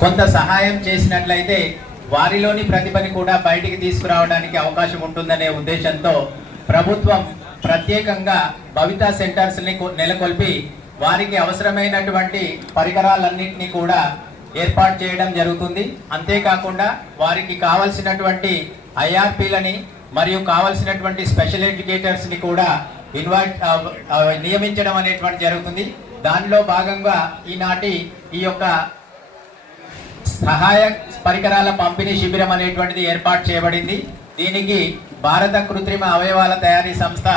కొంత సహాయం చేసినట్లయితే వారిలోని ప్రతిభని కూడా బయటికి తీసుకురావడానికి అవకాశం ఉంటుందనే ఉద్దేశంతో ప్రభుత్వం ప్రత్యేకంగా భవితా సెంటర్స్ని నెలకొల్పి వారికి అవసరమైనటువంటి పరికరాలన్నింటినీ కూడా ఏర్పాటు చేయడం జరుగుతుంది. అంతేకాకుండా వారికి కావలసినటువంటి ఐఆర్పీలని మరియు కావలసినటువంటి స్పెషల్ ఎడ్యుకేటర్స్ని కూడా నియమించడం అనేటువంటి జరుగుతుంది. దానిలో భాగంగా ఈనాటి ఈ యొక్క సహాయ పరికరాల పంపిణీ శిబిరం అనేటువంటిది ఏర్పాటు చేయబడింది. దీనికి భారత కృత్రిమ అవయవాల తయారీ సంస్థ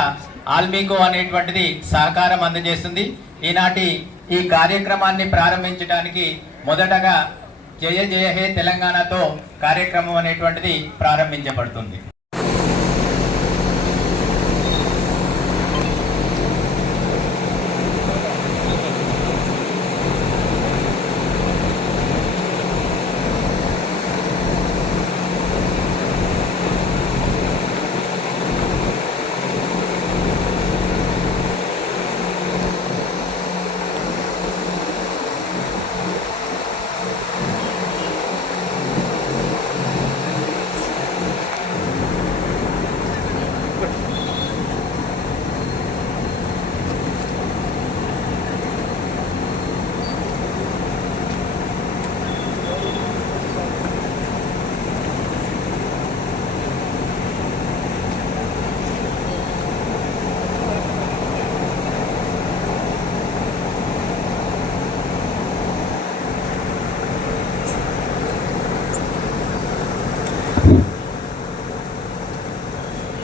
ఆల్మికో అనేటువంటిది సహకారం అందజేస్తుంది. ఈనాటి ఈ కార్యక్రమాన్ని ప్రారంభించడానికి మొదటగా జయ జయ హే తెలంగాణతో కార్యక్రమం అనేటువంటిది ప్రారంభించబడుతుంది.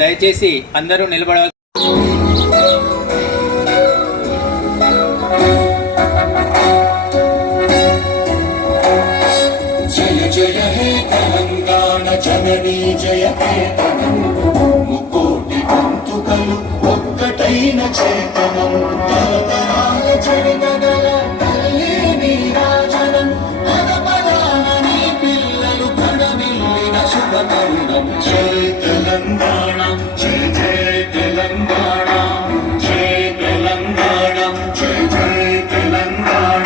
దయచేసి అందరూ నిలబడాలి. జయ జయ హే తెలంగాణ జననీ జయ కేతనం, ముకోటి గొంతుకలు ఒక్కటైన చేతనం, తరతరాల చరితగల తల్లి నీరాజనం, పద పదాన నీ పిల్లలు కడమిల్లిన శుభతరుణం. జయ తెలంగాణ, జయ జయ తెలంగాణ, జయ తెలంగాణ, జయ జయ తెలంగాణ.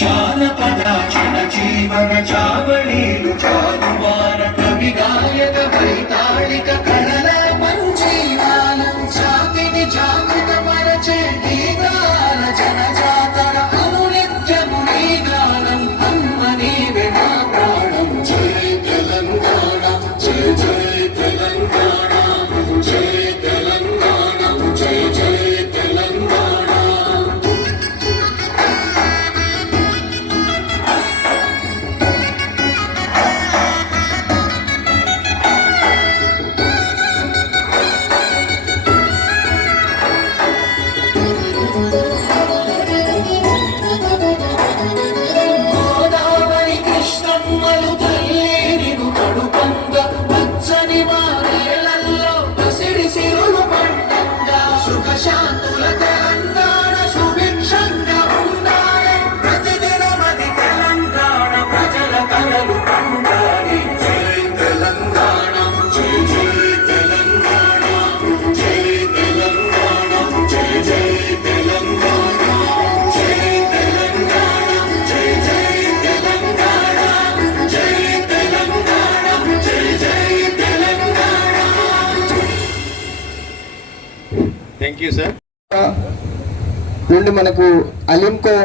జానపద జనజీవన చావళీలు చాలువార కవి గాయక వైతాళిక కళల మంజీవాలం, జాతిని జాగృత మరచే గీతాల జనజాతర అనునిత్యము నీ గానం, అమ్మ నీవే నా ప్రాణం. జయ తెలంగాణ, జయ జయ తెలంగాణ, జయ తెలంగాణ, జయ జయ తెలంగాణ. గోదావరి కృష్ణమ్మలు తల్లి నిన్ను కడుపంగా, పచ్చని మారేళ్లలో పసిడి సిరులు పంటంగా, సుఖశాంతుల తెలంగాణ సుభిక్షంగా ఉండాలి. ప్రతిదినమది తెలంగాణ ప్రజల కలలు పండాలి. జై తెలంగాణ, జై జై తెలంగాణ, జై తెలంగాణ, జై జై తెలంగాణ, జై తెలంగాణ, జై జై తెలంగాణ, జై తెలంగాణ, జై జై తెలంగాణ. Thank you sir. నుండి మనకు అలింకో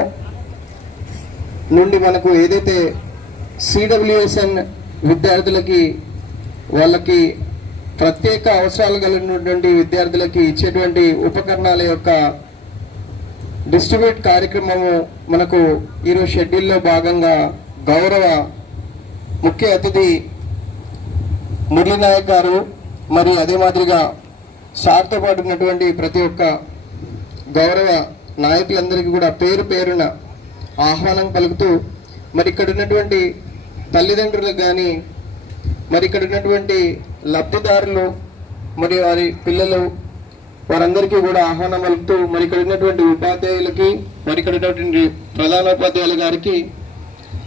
నుండి మనకు ఏదైతే సిడబ్ల్యూఎస్ఎన్ విద్యార్థులకి వాళ్ళకి ప్రత్యేక అవసరాలు కలిగినటువంటి విద్యార్థులకి ఇచ్చేటువంటి ఉపకరణాల యొక్క డిస్ట్రిబ్యూట్ కార్యక్రమము మనకు ఈరోజు షెడ్యూల్లో భాగంగా గౌరవ ముఖ్య అతిథి మురళీ నాయక్ గారు మరి అదే మాదిరిగా సార్తో పాటు ఉన్నటువంటి ప్రతి ఒక్క గౌరవ నాయకులందరికీ కూడా పేరు పేరున ఆహ్వానం పలుకుతూ మరి ఇక్కడ ఉన్నటువంటి తల్లిదండ్రులకు కానీ మరి ఇక్కడ ఉన్నటువంటి లబ్ధిదారులు మరి వారి పిల్లలు వారందరికీ కూడా ఆహ్వానం పలుకుతూ మరి ఇక్కడ ఉన్నటువంటి ఉపాధ్యాయులకి మరి ఇక్కడ ఉన్నటువంటి ప్రధానోపాధ్యాయుల గారికి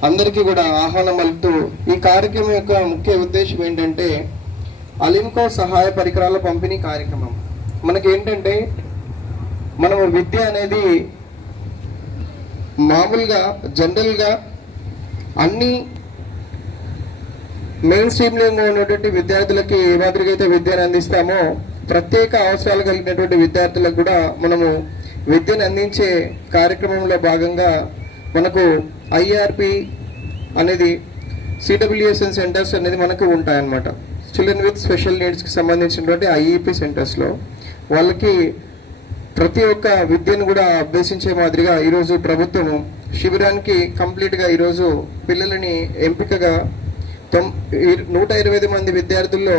అందరికీ కూడా ఆహ్వానం పలుకుతూ ఈ కార్యక్రమం యొక్క ముఖ్య ఉద్దేశం ఏంటంటే అలింకో సహాయ పరికరాల పంపిణీ కార్యక్రమం. మనకి ఏంటంటే మనము విద్య అనేది మామూలుగా జనరల్గా అన్ని మెయిన్ స్ట్రీమ్లో ఉన్నటువంటి విద్యార్థులకి ఏ మాదిరిగా అయితే విద్యను అందిస్తామో ప్రత్యేక అవసరాలు కలిగినటువంటి విద్యార్థులకు కూడా మనము విద్యను అందించే కార్యక్రమంలో భాగంగా మనకు ఐఆర్పి అనేది సిడబ్ల్యూఎస్ఎన్ సెంటర్స్ అనేది మనకు ఉంటాయన్నమాట. చిల్డ్రన్ విత్ స్పెషల్ నీడ్స్కి సంబంధించినటువంటి ఐఈపి సెంటర్స్లో వాళ్ళకి ప్రతి ఒక్క విద్యను కూడా అభ్యసించే మాదిరిగా ఈరోజు ప్రభుత్వం శిబిరానికి కంప్లీట్గా ఈరోజు పిల్లలని ఎంపికగా 125 మంది విద్యార్థుల్లో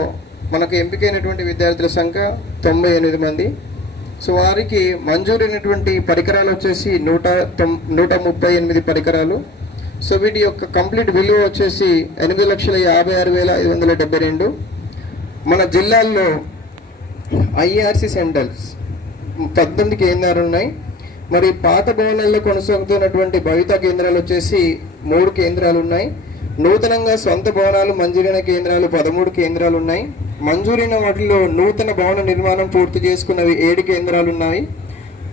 మనకు ఎంపికైనటువంటి విద్యార్థుల సంఖ్య 98 మంది. సో వారికి మంజూరైనటువంటి పరికరాలు వచ్చేసి 138 పరికరాలు. సో వీటి యొక్క కంప్లీట్ విలువ వచ్చేసి 8,56,572. మన జిల్లాల్లో ఐఆర్సి సెంటర్స్ 18 కేంద్రాలు ఉన్నాయి. మరి పాత భవనాల్లో కొనసాగుతున్నటువంటి భవిత కేంద్రాలు వచ్చేసి 3 కేంద్రాలు ఉన్నాయి. నూతనంగా సొంత భవనాలు మంజూరైన కేంద్రాలు 13 కేంద్రాలు ఉన్నాయి. మంజూరైన వాటిలో నూతన భవన నిర్మాణం పూర్తి చేసుకున్నవి 7 కేంద్రాలు ఉన్నాయి.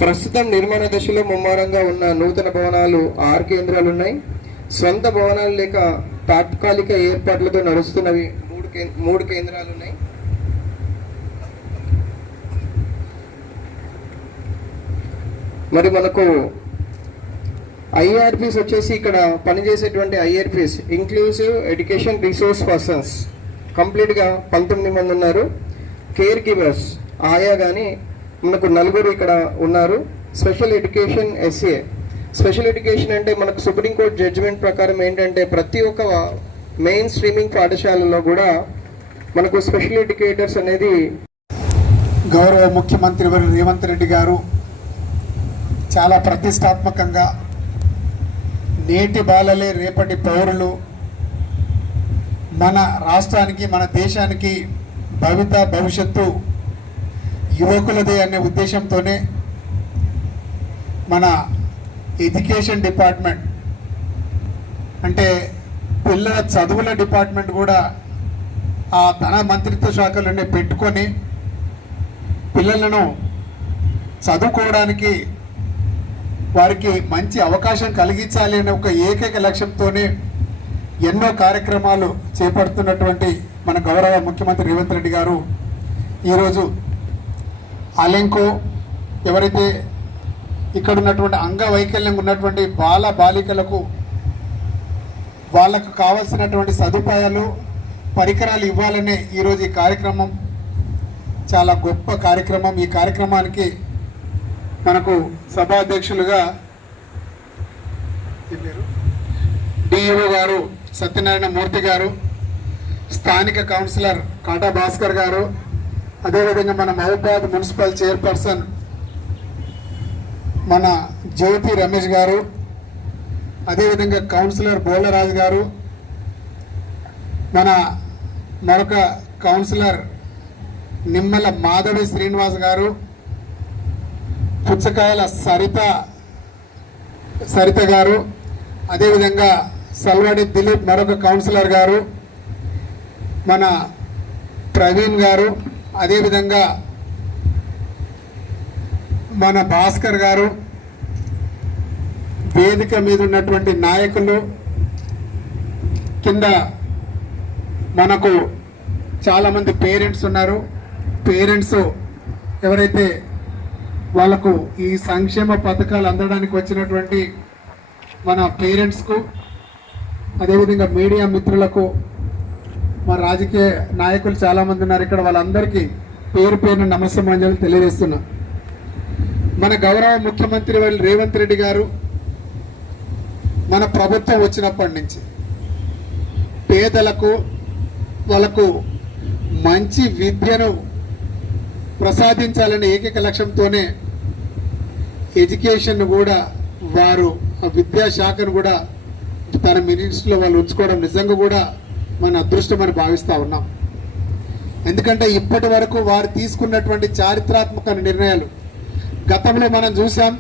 ప్రస్తుతం నిర్మాణ దశలో ముమ్మరంగా ఉన్న నూతన భవనాలు 6 కేంద్రాలు ఉన్నాయి. సొంత భవనాలు లేక తాత్కాలిక ఏర్పాట్లతో నడుస్తున్నవి 3 కేంద్రాలు ఉన్నాయి. మరి మనకు ఐఆర్పీస్ వచ్చేసి ఇక్కడ పనిచేసేటువంటి ఐఆర్పీస్ ఇంక్లూజివ్ ఎడ్యుకేషన్ రిసోర్స్ పర్సన్స్ కంప్లీట్గా 19 మంది ఉన్నారు. కేర్ గివర్స్ ఆయా కానీ మనకు 4 ఇక్కడ ఉన్నారు. Special education SA. Special education అంటే మనకు సుప్రీంకోర్టు జడ్జిమెంట్ ప్రకారం ఏంటంటే ప్రతి ఒక్క మెయిన్ స్ట్రీమింగ్ పాఠశాలలో కూడా మనకు స్పెషల్ ఎడ్యుకేటర్స్ అనేది గౌరవ ముఖ్యమంత్రి రేవంత్ రెడ్డి గారు చాలా ప్రతిష్టాత్మకంగా నేటి బాలలే రేపటి పౌరులు, మన రాష్ట్రానికి మన దేశానికి భవిష్యత్తు యువకులదే అనే ఉద్దేశంతోనే మన ఎడ్యుకేషన్ డిపార్ట్మెంట్ అంటే పిల్లల చదువుల డిపార్ట్మెంట్ కూడా తన మంత్రిత్వ శాఖలోనే పెట్టుకొని పిల్లలను చదువుకోవడానికి వారికి మంచి అవకాశం కలిగించాలి అనే ఒక ఏకైక లక్ష్యంతోనే ఎన్నో కార్యక్రమాలు చేపడుతున్నటువంటి మన గౌరవ ముఖ్యమంత్రి రేవంత్ రెడ్డి గారు ఈరోజు అలెంకో ఎవరైతే ఇక్కడ ఉన్నటువంటి అంగవైకల్యం ఉన్నటువంటి బాలికలకు వాళ్ళకు కావాల్సినటువంటి సదుపాయాలు పరికరాలు ఇవ్వాలనే ఈరోజు ఈ కార్యక్రమం చాలా గొప్ప కార్యక్రమం. ఈ కార్యక్రమానికి మనకు సభాధ్యక్షులుగా డిఈఓ గారు సత్యనారాయణ మూర్తి గారు, స్థానిక కౌన్సిలర్ కాటా భాస్కర్ గారు, అదేవిధంగా మన మహబూబాద్ మున్సిపల్ చైర్పర్సన్ మన జ్యోతి రమేష్ గారు, అదేవిధంగా కౌన్సిలర్ బోలరాజు గారు, మరొక కౌన్సిలర్ నిమ్మల మాధవి శ్రీనివాస్ గారు, పుచ్చకాయల సరిత గారు, అదేవిధంగా సల్వాడి దిలీప్ మరొక కౌన్సిలర్ గారు, మన ప్రవీణ్ గారు, అదేవిధంగా మన భాస్కర్ గారు, వేదిక మీద ఉన్నటువంటి నాయకులు, కింద మనకు చాలామంది పేరెంట్స్ ఉన్నారు. పేరెంట్స్ ఎవరైతే వాళ్ళకు ఈ సంక్షేమ పథకాలు అందడానికి వచ్చినటువంటి మన పేరెంట్స్కు, అదేవిధంగా మీడియా మిత్రులకు, మన రాజకీయ నాయకులు చాలామంది ఉన్నారు ఇక్కడ, వాళ్ళందరికీ పేరు పేరున నమస్సమాంజలు తెలియజేస్తున్నా. మన గౌరవ ముఖ్యమంత్రి రేవంత్ రెడ్డి గారు మన ప్రభుత్వం వచ్చినప్పటి నుంచి పేదలకు వాళ్ళకు మంచి విద్యను ప్రసాదించాలనే ఏకైక లక్ష్యంతోనే ఎడ్యుకేషన్ కూడా వారు ఆ విద్యాశాఖను కూడా తన మినిట్స్లో వాళ్ళు ఉంచుకోవడం నిజంగా కూడా మన అదృష్టం అని భావిస్తూ ఉన్నాం. ఎందుకంటే ఇప్పటి వరకు వారు తీసుకున్నటువంటి చారిత్రాత్మక నిర్ణయాలు గతంలో మనం చూసాం.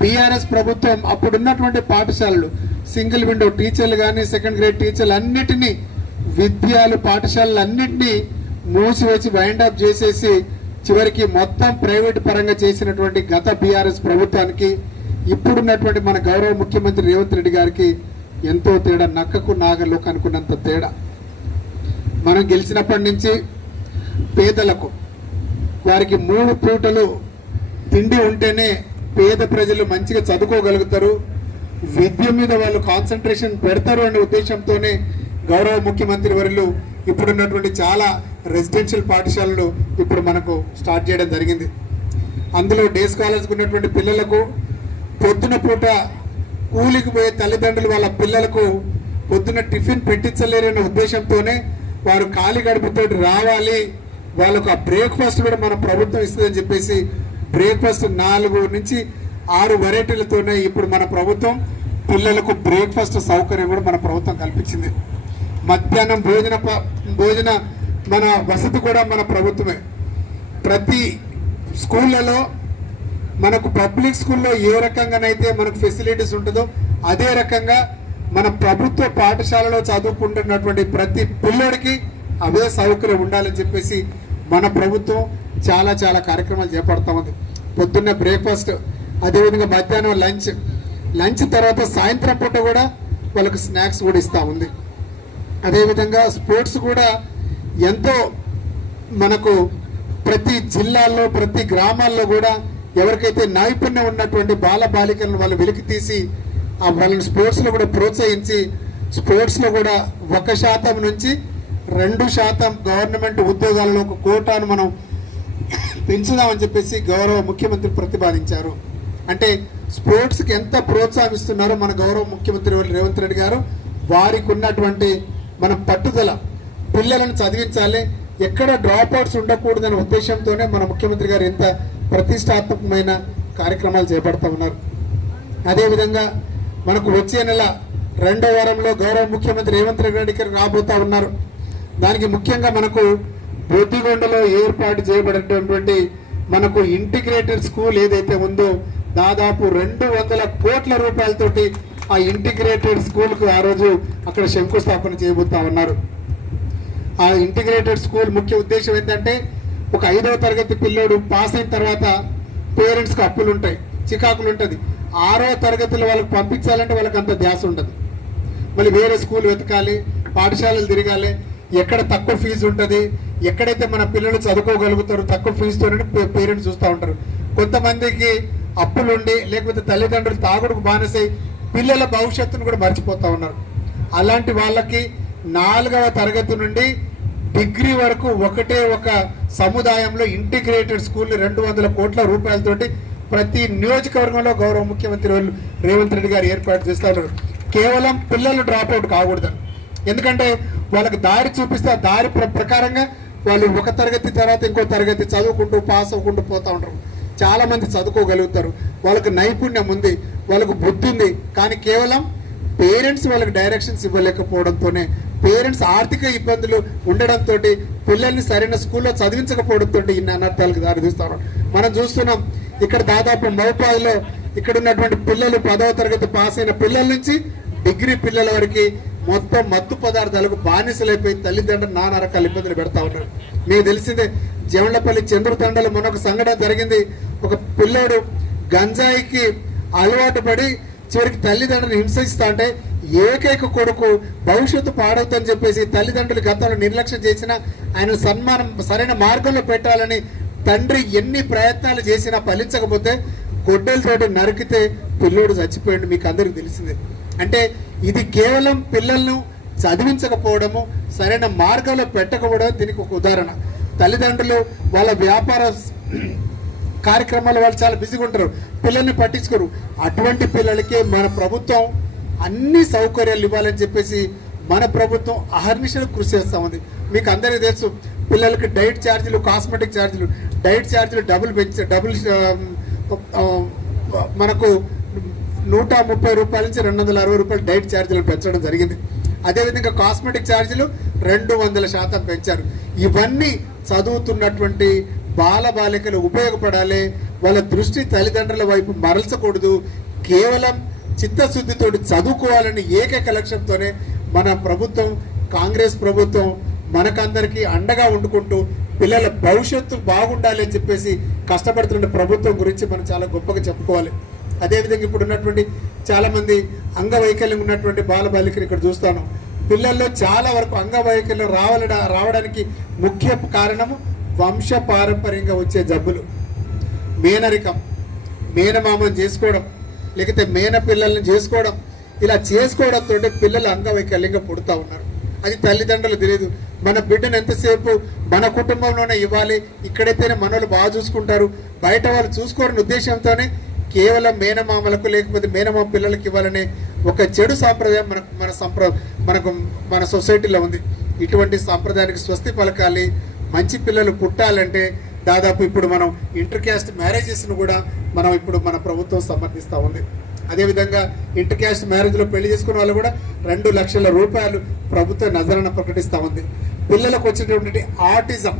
బీఆర్ఎస్ ప్రభుత్వం అప్పుడున్నటువంటి పాఠశాలలు సింగిల్ విండో టీచర్లు కానీ సెకండ్ గ్రేడ్ టీచర్లు అన్నిటినీ పాఠశాలలు అన్నింటినీ మూసివేసి వైండప్ చేసేసి చివరికి మొత్తం ప్రైవేట్ పరంగా చేసినటువంటి గత బీఆర్ఎస్ ప్రభుత్వానికి ఇప్పుడున్నటువంటి మన గౌరవ ముఖ్యమంత్రి రేవంత్ రెడ్డి గారికి ఎంతో తేడా, నక్కకు నాగలోకి అనుకున్నంత తేడా. మనం గెలిచినప్పటి నుంచి పేదలకు వారికి 3 పూటలు తిండి ఉంటేనే పేద ప్రజలు మంచిగా చదువుకోగలుగుతారు, విద్య మీద వాళ్ళు కాన్సన్ట్రేషన్ పెడతారు అనే ఉద్దేశంతోనే గౌరవ ముఖ్యమంత్రి వర్యులు ఇప్పుడున్నటువంటి చాలా రెసిడెన్షియల్ పాఠశాలలు ఇప్పుడు మనకు స్టార్ట్ చేయడం జరిగింది. అందులో డే స్కాలర్స్కి ఉన్నటువంటి పిల్లలకు పొద్దున పూట కూలికి పోయే తల్లిదండ్రులు వాళ్ళ పిల్లలకు పొద్దున టిఫిన్ పెట్టించలేరనే ఉద్దేశంతోనే వారు ఖాళీ గడుపుతో రావాలి, వాళ్ళకు ఆ బ్రేక్ఫాస్ట్ కూడా మన ప్రభుత్వం ఇస్తుందని చెప్పేసి బ్రేక్ఫాస్ట్ 4 నుంచి 6 వెరైటీలతోనే ఇప్పుడు మన ప్రభుత్వం పిల్లలకు బ్రేక్ఫాస్ట్ సౌకర్యం కూడా మన ప్రభుత్వం కల్పించింది. మధ్యాహ్నం భోజన మన వసతి కూడా మన ప్రభుత్వమే. ప్రతి స్కూళ్ళలో మనకు పబ్లిక్ స్కూల్లో ఏ రకంగానైతే మనకు ఫెసిలిటీస్ ఉంటుందో అదే రకంగా మన ప్రభుత్వ పాఠశాలలో చదువుకుంటున్నటువంటి ప్రతి పిల్లోడికి అవే సౌకర్యం ఉండాలని చెప్పేసి మన ప్రభుత్వం చాలా చాలా కార్యక్రమాలు చేపడతా ఉంది. పొద్దున్నే బ్రేక్ఫాస్ట్, అదేవిధంగా మధ్యాహ్నం లంచ్ తర్వాత సాయంత్రం పూట కూడా వాళ్ళకి స్నాక్స్ కూడా ఇస్తూ ఉంది. అదేవిధంగా స్పోర్ట్స్ కూడా ఎంతో మనకు ప్రతి జిల్లాల్లో ప్రతి గ్రామాల్లో కూడా ఎవరికైతే నైపుణ్యం ఉన్నటువంటి బాలికలను వాళ్ళు వెలికి తీసి వాళ్ళని స్పోర్ట్స్లో కూడా ప్రోత్సహించి స్పోర్ట్స్లో కూడా 1% నుంచి 2% గవర్నమెంట్ ఉద్యోగాలలో ఒక కోటాను మనం పెంచుదామని చెప్పేసి గౌరవ ముఖ్యమంత్రి ప్రతిపాదించారు. అంటే స్పోర్ట్స్కి ఎంత ప్రోత్సాహిస్తున్నారో మన గౌరవ ముఖ్యమంత్రి రేవంత్ రెడ్డి గారు, వారికి ఉన్నటువంటి మన పట్టుదల, పిల్లలను చదివించాలి, ఎక్కడ డ్రాప్ అవుట్స్ ఉండకూడదనే ఉద్దేశంతోనే మన ముఖ్యమంత్రి గారు ఎంత ప్రతిష్టాత్మకమైన కార్యక్రమాలు చేపడతా ఉన్నారు. అదేవిధంగా మనకు వచ్చే నెల 2వ వారంలో గౌరవ ముఖ్యమంత్రి రేవంత్ రెడ్డి గారు రాబోతా ఉన్నారు. దానికి ముఖ్యంగా మనకు బొద్దిగొండలో ఏర్పాటు చేయబడినటువంటి మనకు ఇంటిగ్రేటెడ్ స్కూల్ ఏదైతే ఉందో దాదాపు 200 కోట్ల రూపాయలతోటి ఆ ఇంటిగ్రేటెడ్ స్కూల్కు ఆ రోజు అక్కడ శంకుస్థాపన చేయబోతా ఉన్నారు. ఆ ఇంటిగ్రేటెడ్ స్కూల్ ముఖ్య ఉద్దేశం ఏంటంటే ఒక 5వ తరగతి పిల్లోడు పాస్ అయిన తర్వాత పేరెంట్స్కి అప్పులు ఉంటాయి, చికాకులు ఉంటుంది. 6వ తరగతిలో వాళ్ళకి పంపించాలంటే వాళ్ళకి అంత ధ్యాస ఉండదు. మళ్ళీ వేరే స్కూల్ వెతకాలి, పాఠశాలలు తిరగాలి, ఎక్కడ తక్కువ ఫీజు ఉంటుంది, ఎక్కడైతే మన పిల్లలు చదువుకోగలుగుతారు తక్కువ ఫీజుతోనే పేరెంట్స్ చూస్తూ ఉంటారు. కొంతమందికి అప్పులుండి లేకపోతే తల్లిదండ్రులు తాగుడుకు బానిసై పిల్లల భవిష్యత్తును కూడా మర్చిపోతూ ఉన్నారు. అలాంటి వాళ్ళకి 4వ తరగతి నుండి డిగ్రీ వరకు ఒకటే ఒక సముదాయంలో ఇంటిగ్రేటెడ్ స్కూల్ 200 కోట్ల రూపాయలతోటి ప్రతి నియోజకవర్గంలో గౌరవ ముఖ్యమంత్రి రేవంత్ రెడ్డి గారు ఏర్పాటు చేస్తారు. కేవలం పిల్లలు డ్రాప్ అవుట్ కాకూడదు, ఎందుకంటే వాళ్ళకి దారి చూపిస్తే ఆ దారి ప్రకారంగా వాళ్ళు ఒక తరగతి తర్వాత ఇంకో తరగతి చదువుకుంటూ పాస్ అవ్వకుంటూ పోతూ ఉంటారు. చాలా మంది చదువుకోగలుగుతారు, వాళ్ళకి నైపుణ్యం ఉంది, వాళ్ళకు బుద్ధి ఉంది, కానీ కేవలం పేరెంట్స్ వాళ్ళకి డైరెక్షన్స్ ఇవ్వలేకపోవడంతోనే, పేరెంట్స్ ఆర్థిక ఇబ్బందులు ఉండడంతో పిల్లల్ని సరైన స్కూల్లో చదివించకపోవడంతో ఇన్ని అనర్థాలకు దారితీస్తారు. మనం చూస్తున్నాం ఇక్కడ దాదాపు మౌపాదులో ఇక్కడ ఉన్నటువంటి పిల్లలు 10వ తరగతి పాస్ అయిన పిల్లల నుంచి డిగ్రీ పిల్లల వరకు మొత్తం మత్తు పదార్థాలకు బానిసలైపోయి తల్లిదండ్రులు నానా రకాల ఇబ్బందులు పెడతా ఉన్నారు. మీకు తెలిసిందే జమళ్లపల్లి చంద్రతండలో మొన్న ఒక సంఘటన జరిగింది. ఒక పిల్లోడు గంజాయికి అలవాటు పడి చివరికి తల్లిదండ్రులు హింసిస్తా అంటే ఏకైక కొడుకు భవిష్యత్తు పాడవుతుందని చెప్పేసి తల్లిదండ్రులు గతంలో నిర్లక్ష్యం చేసినా ఆయన సరైన మార్గంలో పెట్టాలని తండ్రి ఎన్ని ప్రయత్నాలు చేసినా ఫలించకపోతే గొడ్డలతోటి నరికితే పిల్లోడు చచ్చిపోయాడు. మీకు అందరికి తెలిసిందే. అంటే ఇది కేవలం పిల్లలను చదివించకపోవడము, సరైన మార్గంలో పెట్టకపోవడం దీనికి ఒక ఉదాహరణ. తల్లిదండ్రులు వాళ్ళ వ్యాపార కార్యక్రమాలు వాళ్ళు చాలా బిజీగా ఉంటారు, పిల్లల్ని పట్టించుకోరు. అటువంటి పిల్లలకి మన ప్రభుత్వం అన్ని సౌకర్యాలు ఇవ్వాలని చెప్పేసి మన ప్రభుత్వం అహర్నిశలు కృషి చేస్తూ ఉంది. మీకు అందరికీ తెలుసు, పిల్లలకి డైట్ ఛార్జీలు, కాస్మెటిక్ ఛార్జీలు, డైట్ ఛార్జీలు డబుల్ మనకు 130 రూపాయల నుంచి 260 రూపాయలు డైట్ ఛార్జీలు పెంచడం జరిగింది. అదేవిధంగా కాస్మెటిక్ ఛార్జీలు 200% పెంచారు. ఇవన్నీ చదువుతున్నటువంటి బాలబాలికలు ఉపయోగపడాలి, వాళ్ళ దృష్టి తల్లిదండ్రుల వైపు మరల్చకూడదు, కేవలం చిత్తశుద్ధితో చదువుకోవాలని ఏకైక లక్ష్యంతోనే మన ప్రభుత్వం, కాంగ్రెస్ ప్రభుత్వం మనకందరికీ అండగా వండుకుంటూ పిల్లల భవిష్యత్తు బాగుండాలి అని చెప్పేసి కష్టపడుతున్న ప్రభుత్వం గురించి మనం చాలా గొప్పగా చెప్పుకోవాలి. అదేవిధంగా ఇప్పుడు ఉన్నటువంటి చాలామంది అంగవైకల్యం ఉన్నటువంటి బాలబాలికలు ఇక్కడ చూస్తాను. పిల్లల్లో చాలా వరకు అంగవైకల్యం రావడానికి ముఖ్య కారణము వంశ పారంపర్యంగా వచ్చే జబ్బులు. మేనరికం, మేనమామని చేసుకోవడం, లేకపోతే మేన పిల్లల్ని చేసుకోవడం, ఇలా చేసుకోవడంతో పిల్లలు అంగవైకల్యంగా పుడుతూ ఉన్నారు. అది తల్లిదండ్రులు తెలియదు. మన బిడ్డను ఎంతసేపు మన కుటుంబంలోనే ఇవ్వాలి, ఇక్కడైతేనే మనోళ్ళు బాగా చూసుకుంటారు, బయట వాళ్ళు చూసుకోరని ఉద్దేశంతోనే కేవలం మేనమామలకు లేకపోతే మేనమామ పిల్లలకి ఇవ్వాలనే ఒక చెడు సాంప్రదాయం మన సొసైటీలో ఉంది. ఇటువంటి సాంప్రదాయానికి స్వస్తి పలకాలి. మంచి పిల్లలు పుట్టాలంటే దాదాపు ఇప్పుడు మనం ఇంటర్ క్యాస్ట్ మ్యారేజెస్ను కూడా మన ప్రభుత్వం సమర్థిస్తూ ఉంది. అదేవిధంగా ఇంటర్ క్యాస్ట్ మ్యారేజ్లో పెళ్లి చేసుకున్న వాళ్ళు కూడా 2 లక్షల రూపాయలు ప్రభుత్వ నజరన ప్రకటిస్తూ ఉంది. పిల్లలకు వచ్చినటువంటి ఆటిజం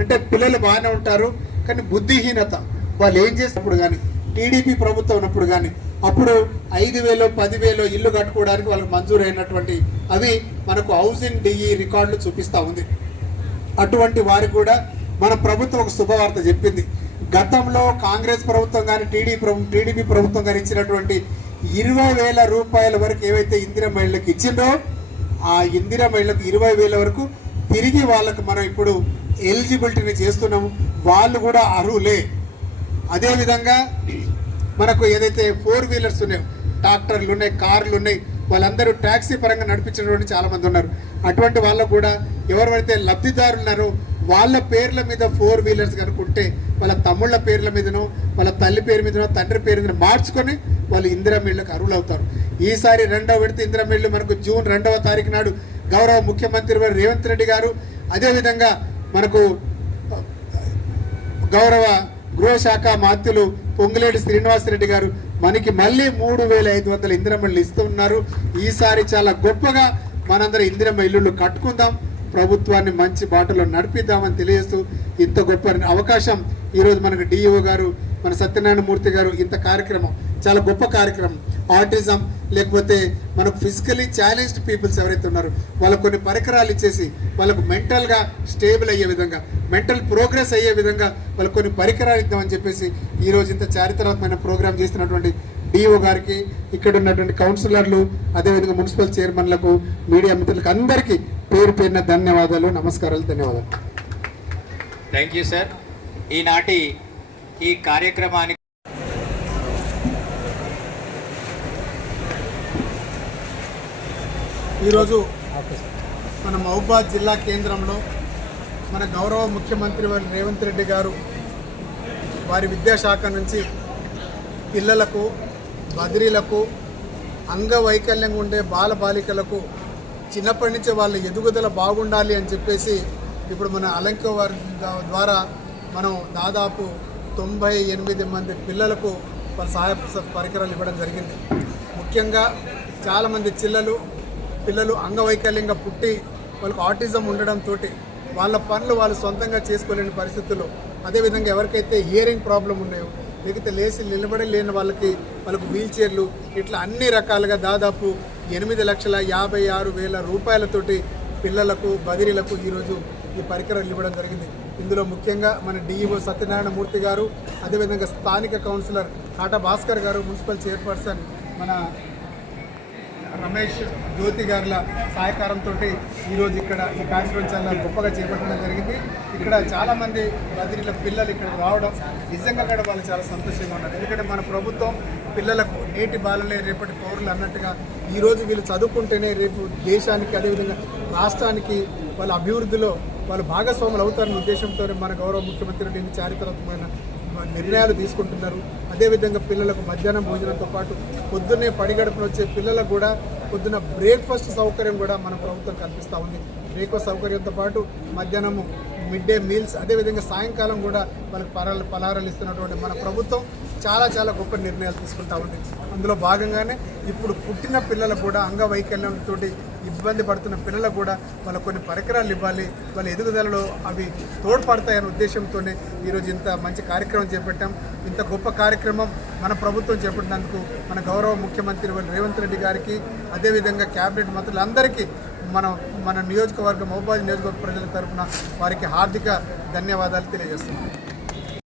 అంటే పిల్లలు బాగానే ఉంటారు కానీ బుద్ధిహీనత, వాళ్ళు ఏం చేసినప్పుడు కానీ టీడీపీ ప్రభుత్వం ఉన్నప్పుడు కానీ అప్పుడు 5,000 10,000 ఇల్లు కట్టుకోవడానికి వాళ్ళకి మంజూరు అయినటువంటి అవి మనకు హౌసింగ్ డిఈ రికార్డులు చూపిస్తూ ఉంది. అటువంటి వారికి కూడా మన ప్రభుత్వం ఒక శుభవార్త చెప్పింది. గతంలో కాంగ్రెస్ ప్రభుత్వం కానీ టీడీపీ ప్రభుత్వం కానీ ఇచ్చినటువంటి 20,000 రూపాయల వరకు ఏవైతే ఇందిరా మహిళలకు ఇచ్చిందో ఆ ఇందిరా మహిళలకు 20,000 వరకు తిరిగి వాళ్ళకు మనం ఇప్పుడు ఎలిజిబిలిటీని చేస్తున్నాము. వాళ్ళు కూడా అర్హులే. అదేవిధంగా మనకు ఏదైతే 4 వీలర్స్ ఉన్నాయో, ట్రాక్టర్లు ఉన్నాయి, కార్లు ఉన్నాయి, వాళ్ళందరూ ట్యాక్సీ పరంగా నడిపించినటువంటి చాలామంది ఉన్నారు. అటువంటి వాళ్ళకు కూడా ఎవరైతే లబ్ధిదారులు ఉన్నారో వాళ్ళ పేర్ల మీద 4 వీలర్స్ కనుక్కుంటే వాళ్ళ తమ్ముళ్ళ పేర్ల మీదనో వాళ్ళ తల్లి పేరు మీదనో తండ్రి పేరు మీద మార్చుకొని వాళ్ళు ఇందిరా మిల్లులకు అర్హులు అవుతారు. ఈసారి 2వ విడత ఇందిరా మిల్లు మనకు జూన్ 2వ తారీఖు నాడు గౌరవ ముఖ్యమంత్రి రేవంత్ రెడ్డి గారు, అదేవిధంగా మనకు గౌరవ గృహశాఖ మంత్రులు పొంగులేటి శ్రీనివాసరెడ్డి గారు మనకి మళ్ళీ 3,500 ఇందిరమ్మ ఇళ్ళు ఇస్తున్నారు. ఈసారి చాలా గొప్పగా మనందరం ఇందిరమ్మ ఇల్లులు కట్టుకుందాం, ప్రభుత్వాన్ని మంచి బాటలో నడిపిద్దామని తెలియజేస్తూ ఇంత గొప్ప అవకాశం ఈరోజు మనకు డిఈఓ గారు, మన సత్యనారాయణ మూర్తి గారు, ఇంత కార్యక్రమం చాలా గొప్ప కార్యక్రమం. ఆటిజం లేకపోతే మనకు ఫిజికలీ ఛాలెంజ్డ్ పీపుల్స్ ఎవరైతే ఉన్నారో వాళ్ళకు కొన్ని పరికరాలు ఇచ్చేసి వాళ్ళకు మెంటల్గా స్టేబుల్ అయ్యే విధంగా, మెంటల్ ప్రోగ్రెస్ అయ్యే విధంగా వాళ్ళకు కొన్ని పరికరాలు ఇద్దామని చెప్పేసి ఈరోజు ఇంత చారిత్రాత్మకమైన ప్రోగ్రాం చేస్తున్నటువంటి డిఓ గారికి, ఇక్కడ ఉన్నటువంటి కౌన్సిలర్లు, అదేవిధంగా మున్సిపల్ చైర్మన్లకు, మీడియా మిత్రులకు అందరికీ పేరు పేరున ధన్యవాదాలు, నమస్కారాలు, ధన్యవాదాలు. Thank you sir. ఈనాటి ఈ కార్యక్రమానికి ఈరోజు మన మహబూబాద్ జిల్లా కేంద్రంలో మన గౌరవ ముఖ్యమంత్రి వారి రేవంత్ రెడ్డి గారు వారి విద్యాశాఖ నుంచి పిల్లలకు, బదిరీలకు, అంగవైకల్యంగా ఉండే బాలబాలికలకు చిన్నప్పటి నుంచే వాళ్ళ ఎదుగుదల బాగుండాలి అని చెప్పేసి ఇప్పుడు మన అలంకో వారి ద్వారా మనం దాదాపు 98 మంది పిల్లలకు వాళ్ళ సహాయ పరికరాలు ఇవ్వడం జరిగింది. ముఖ్యంగా చాలామంది పిల్లలు అంగవైకల్యంగా పుట్టి వాళ్ళకు ఆటిజం ఉండడంతో వాళ్ళ పనులు వాళ్ళు సొంతంగా చేసుకోలేని పరిస్థితుల్లో, అదేవిధంగా ఎవరికైతే హియరింగ్ ప్రాబ్లం ఉన్నాయో, లేకపోతే లేచి నిలబడలేని వాళ్ళకు వీల్ చైర్లు, ఇట్లా అన్ని రకాలుగా దాదాపు 8,56,000 రూపాయలతోటి పిల్లలకు, బదిరీలకు ఈరోజు ఈ పరికరాలు ఇవ్వడం జరిగింది. ఇందులో ముఖ్యంగా మన డిఈఓ సత్యనారాయణ మూర్తి గారు, అదేవిధంగా స్థానిక కౌన్సిలర్ కాటా భాస్కర్ గారు, మున్సిపల్ చైర్పర్సన్ మన రమేష్ జ్యోతి గారుల సహకారంతో ఈరోజు ఇక్కడ ఈ కార్యక్రమం చాలా గొప్పగా చేపట్టడం జరిగింది. ఇక్కడ చాలామంది బదిరీల పిల్లలు ఇక్కడ రావడం నిజంగా కూడా వాళ్ళు చాలా సంతోషంగా ఉన్నారు. ఎందుకంటే మన ప్రభుత్వం పిల్లలకు నేటి బాలలే రేపటి పౌరులు అన్నట్టుగా ఈరోజు వీళ్ళు చదువుకుంటేనే రేపు దేశానికి, అదేవిధంగా రాష్ట్రానికి వాళ్ళ అభివృద్ధిలో వాళ్ళు భాగస్వాములు అవుతారన్న ఉద్దేశంతో మన గౌరవ ముఖ్యమంత్రి రెడ్డి చారిత్రాత్మకమైన నిర్ణయాలు తీసుకుంటున్నారు. అదేవిధంగా పిల్లలకు మధ్యాహ్నం భోజనంతో పాటు పొద్దున్నే పడిగడుపున వచ్చే పిల్లలకు కూడా పొద్దున్న బ్రేక్ఫాస్ట్ సౌకర్యం కూడా మన ప్రభుత్వం కల్పిస్తూ ఉంది. బ్రేక్ఫాస్ట్ సౌకర్యంతో పాటు మధ్యాహ్నం మిడ్ డే మీల్స్, అదేవిధంగా సాయంకాలం కూడా వాళ్ళకి పలహారాలు ఇస్తున్నటువంటి మన ప్రభుత్వం చాలా చాలా గొప్ప నిర్ణయాలు తీసుకుంటా ఉంది. అందులో భాగంగానే ఇప్పుడు పుట్టిన పిల్లలకు కూడా అంగవైకల్యంతో ఇబ్బంది పడుతున్న పిల్లలకు కూడా వాళ్ళకు కొన్ని పరికరాలు ఇవ్వాలి, వాళ్ళ ఎదుగుదలలో అవి తోడ్పడతాయనే ఉద్దేశంతోనే ఈరోజు ఇంత మంచి కార్యక్రమం చేపట్టాం. ఇంత గొప్ప కార్యక్రమం మన ప్రభుత్వం చేపట్టినందుకు మన గౌరవ ముఖ్యమంత్రి రేవంత్ రెడ్డి గారికి, అదేవిధంగా క్యాబినెట్ మంత్రులందరికీ మన నియోజకవర్గం మహబూబాబాద్ నియోజకవర్గ ప్రజల తరఫున వారికి హార్దిక ధన్యవాదాలు తెలియజేస్తున్నాం.